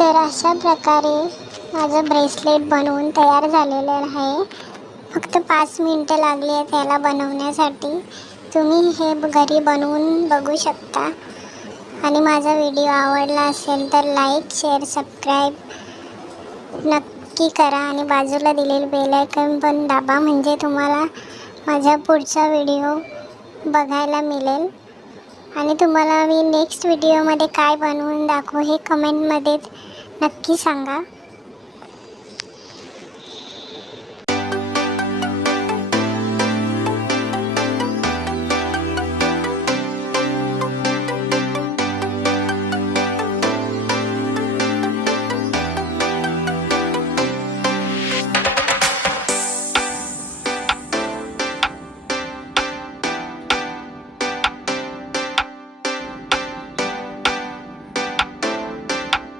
तर अशा प्रकारे माझं ब्रेसलेट बनवून तयार झालेलं आहे. फक्त 5 मिनिटं लागली आहेत याला बनवण्यासाठी. तुम्ही हे घरी बनवून बघू शकता. आणि माझा व्हिडिओ आवडला असेल तर लाईक, शेअर, सबस्क्राईब नक्की करा आणि बाजूला दिलेलं बेल आयकॉन पण दाबा, म्हणजे तुम्हाला माझा पुढचा व्हिडिओ बघायला मिळेल. आणि तुम्हाला मी नेक्स्ट व्हिडिओमध्ये काय बनवून दाखवू हे कमेंटमध्ये नक्की सांगा.